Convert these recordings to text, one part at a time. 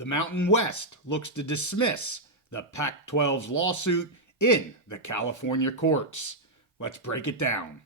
The Mountain West looks to dismiss the Pac-12's lawsuit in the California courts. Let's break it down.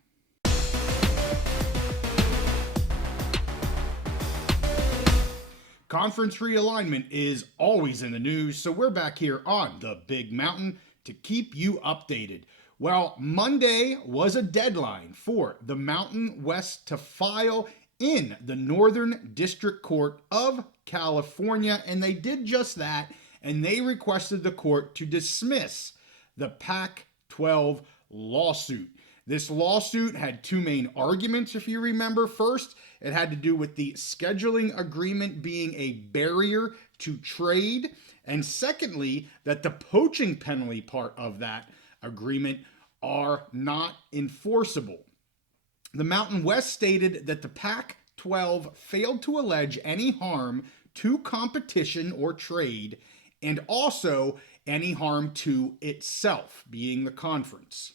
Conference realignment is always in the news, so we're back here on the Big Mountain to keep you updated. Well, Monday was a deadline for the Mountain West to file in the Northern District Court of California, and they did just that, and they requested the court to dismiss the PAC-12 lawsuit. This lawsuit had two main arguments, if you remember. First, it had to do with the scheduling agreement being a barrier to trade, and secondly, that the poaching penalty part of that agreement are not enforceable. The Mountain West stated that the PAC-12 failed to allege any harm to competition or trade, and also any harm to itself, being the conference.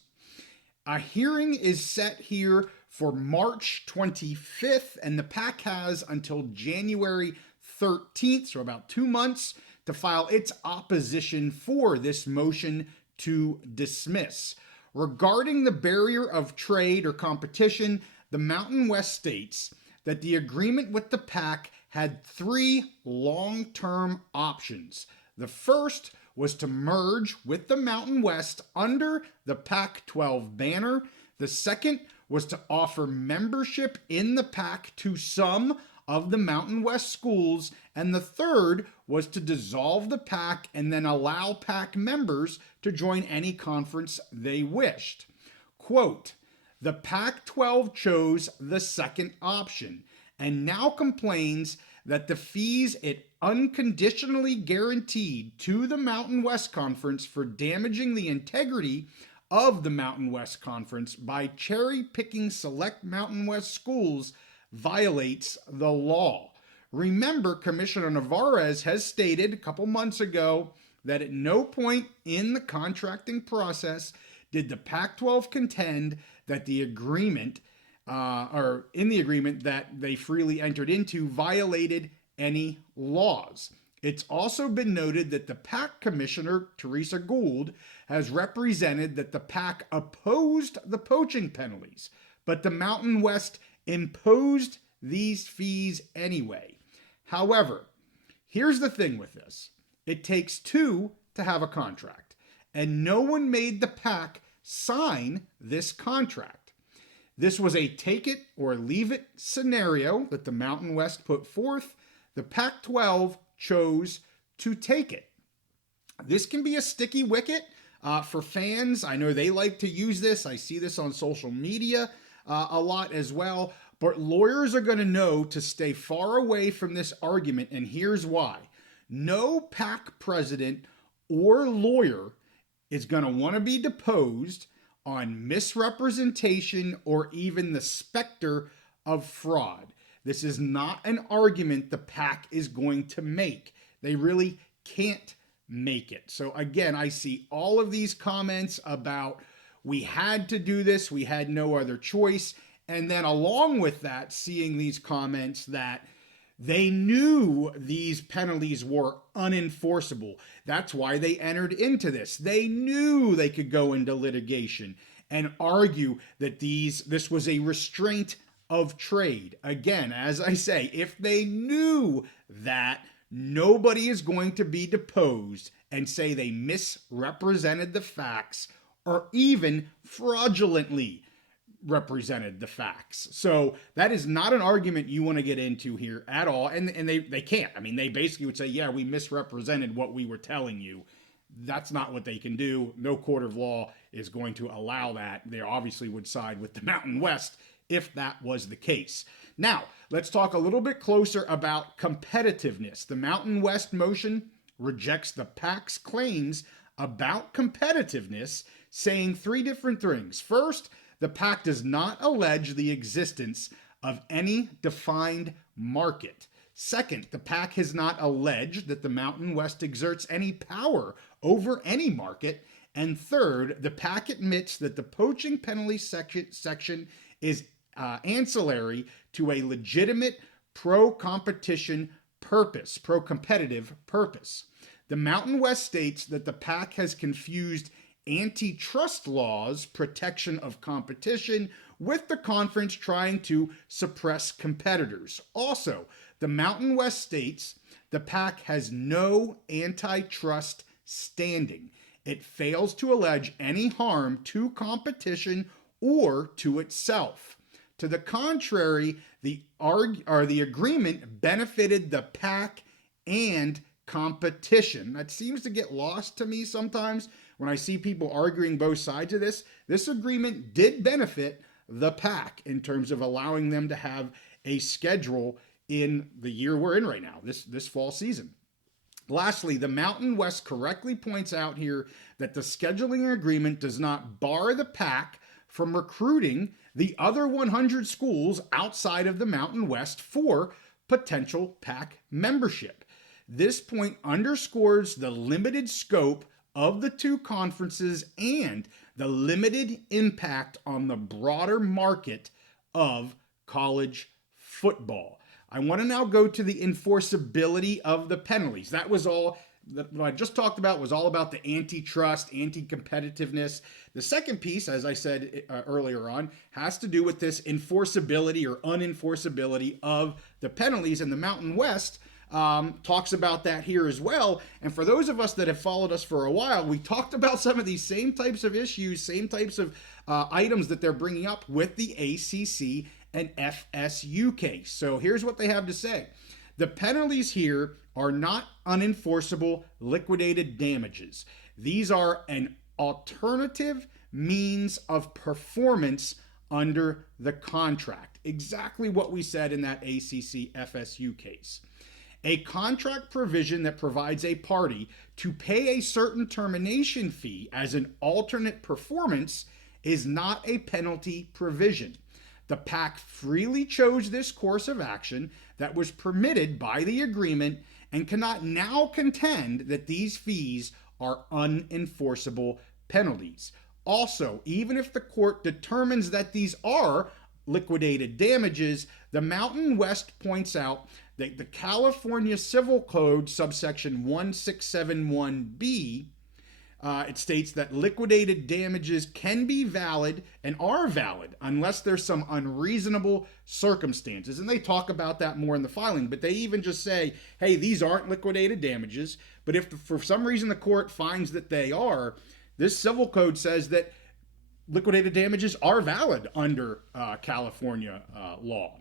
A hearing is set here for March 25th, and the PAC has until January 13th, so about 2 months, to file its opposition for this motion to dismiss. Regarding the barrier of trade or competition, the Mountain West states that the agreement with the PAC had three long-term options. The first was to merge with the Mountain West under the PAC-12 banner. The second was to offer membership in the PAC to some of the Mountain West schools, and the third was to dissolve the PAC and then allow PAC members to join any conference they wished. Quote, the PAC-12 chose the second option and now complains that the fees it unconditionally guaranteed to the Mountain West Conference for damaging the integrity of the Mountain West Conference by cherry-picking select Mountain West schools violates the law. Remember, Commissioner Navarez has stated a couple months ago that at no point in the contracting process did the PAC-12 contend that the agreement, that they freely entered into, violated any laws. It's also been noted that the PAC Commissioner, Teresa Gould, has represented that the PAC opposed the poaching penalties, but the Mountain West imposed these fees anyway. However, here's the thing with this. It takes two to have a contract, and no one made the PAC sign this contract. This was a take it or leave it scenario that the Mountain West put forth. The PAC-12 chose to take it. This can be a sticky wicket for fans. I know they like to use this. I see this on social media a lot as well. But lawyers are going to know to stay far away from this argument, and here's why. No PAC president or lawyer is going to want to be deposed on misrepresentation or even the specter of fraud. This is not an argument the PAC is going to make. They really can't make it. So again, I see all of these comments about we had to do this, we had no other choice. And then along with that, seeing these comments that they knew these penalties were unenforceable. That's why they entered into this. They knew they could go into litigation and argue that this was a restraint of trade. Again, as I say, if they knew that, nobody is going to be deposed and say they misrepresented the facts or even fraudulently represented the facts. So that is not an argument you want to get into here at all. And they can't. I mean, they basically would say, yeah, we misrepresented what we were telling you. That's not what they can do. No court of law is going to allow that. They obviously would side with the Mountain West if that was the case. Now, let's talk a little bit closer about competitiveness. The Mountain West motion rejects the PAC's claims about competitiveness, saying three different things. First, the PAC does not allege the existence of any defined market. Second, the PAC has not alleged that the Mountain West exerts any power over any market. And third, the PAC admits that the poaching penalty section is ancillary to a legitimate pro-competition pro-competitive purpose. The Mountain West states that the PAC has confused antitrust laws, protection of competition, with the conference trying to suppress competitors. Also, the Mountain West states the PAC has no antitrust standing. It fails to allege any harm to competition or to itself. To the contrary, the agreement benefited the PAC and competition. That seems to get lost to me sometimes when I see people arguing both sides of this. This agreement did benefit the PAC in terms of allowing them to have a schedule in the year we're in right now, this fall season. Lastly, the Mountain West correctly points out here that the scheduling agreement does not bar the PAC from recruiting the other 100 schools outside of the Mountain West for potential PAC membership. This point underscores the limited scope of the two conferences and the limited impact on the broader market of college football. I want to now go to the enforceability of the penalties. That was all. What I just talked about was all about the antitrust, anti-competitiveness. The second piece, as I said earlier on, has to do with this enforceability or unenforceability of the penalties. And the Mountain West talks about that here as well. And for those of us that have followed us for a while, we talked about some of these same types of issues, same types of items that they're bringing up with the ACC and FSU case. So here's what they have to say. The penalties here are not unenforceable liquidated damages. These are an alternative means of performance under the contract. Exactly what we said in that ACC FSU case. A contract provision that provides a party to pay a certain termination fee as an alternate performance is not a penalty provision. The PAC freely chose this course of action that was permitted by the agreement and cannot now contend that these fees are unenforceable penalties. Also, even if the court determines that these are liquidated damages, the Mountain West points out that the California Civil Code subsection 1671B it states that liquidated damages can be valid and are valid unless there's some unreasonable circumstances. And they talk about that more in the filing, but they even just say, hey, these aren't liquidated damages. But if for some reason the court finds that they are, this civil code says that liquidated damages are valid under California law.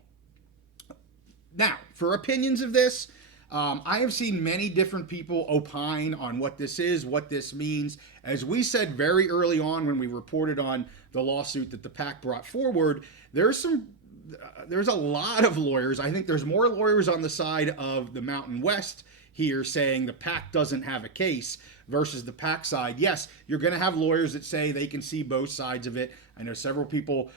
Now, for opinions of this, I have seen many different people opine on what this is, what this means. As we said very early on when we reported on the lawsuit that the PAC brought forward, there's a lot of lawyers. I think there's more lawyers on the side of the Mountain West here saying the PAC doesn't have a case versus the PAC side. Yes, you're going to have lawyers that say they can see both sides of it. I know several people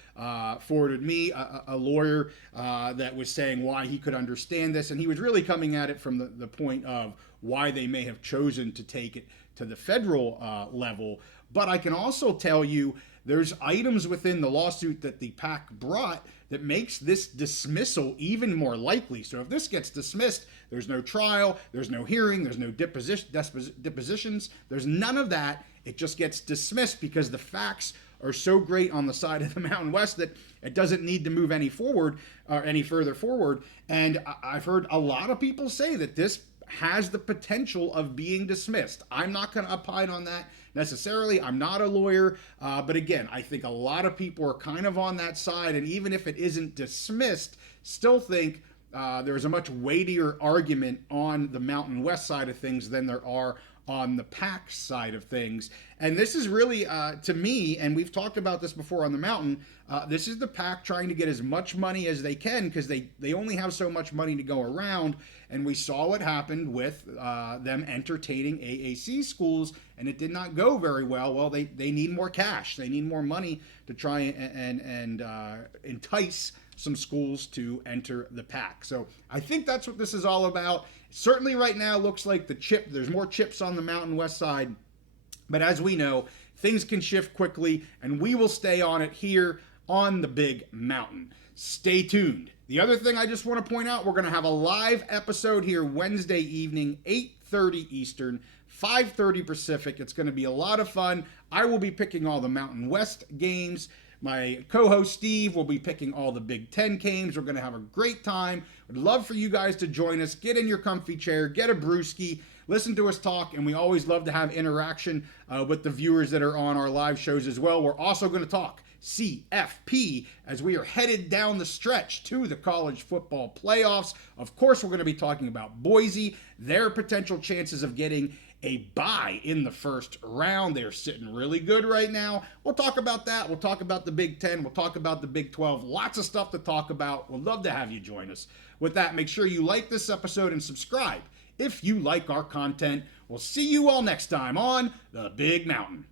forwarded me a lawyer that was saying why he could understand this, and he was really coming at it from the point of why they may have chosen to take it to the federal level. But I can also tell you there's items within the lawsuit that the PAC brought that makes this dismissal even more likely. So if this gets dismissed, there's no trial, there's no hearing, there's no depositions, there's none of that. It just gets dismissed because the facts are so great on the side of the Mountain West that it doesn't need to move any further forward. And I've heard a lot of people say that this has the potential of being dismissed. I'm not going to opine on that necessarily. I'm not a lawyer, but again, I think a lot of people are kind of on that side, and even if it isn't dismissed, still think there's a much weightier argument on the Mountain West side of things than there are on the PAC side of things. And this is really, to me, and we've talked about this before on the Mountain, this is the PAC trying to get as much money as they can because they only have so much money to go around. And we saw what happened with them entertaining AAC schools, and it did not go very well. Well, they need more cash. They need more money to try and entice some schools to enter the PAC. So I think that's what this is all about. Certainly right now looks like there's more chips on the Mountain West side. But as we know, things can shift quickly, and we will stay on it here on the Big Mountain. Stay tuned. The other thing I just want to point out, we're going to have a live episode here Wednesday evening, 8:30 Eastern, 5:30 Pacific. It's going to be a lot of fun. I will be picking all the Mountain West games. My co-host Steve will be picking all the Big Ten games. We're going to have a great time. Would love for you guys to join us. Get in your comfy chair, get a brewski, listen to us talk, and we always love to have interaction with the viewers that are on our live shows as well. We're also going to talk CFP as we are headed down the stretch to the college football playoffs. Of course, we're going to be talking about Boise, their potential chances of getting a bye in the first round. They're sitting really good right now. We'll talk about that. We'll talk about the Big Ten. We'll talk about the Big 12. Lots of stuff to talk about. We'd love to have you join us. With that, make sure you like this episode and subscribe if you like our content. We'll see you all next time on The Big Mountain.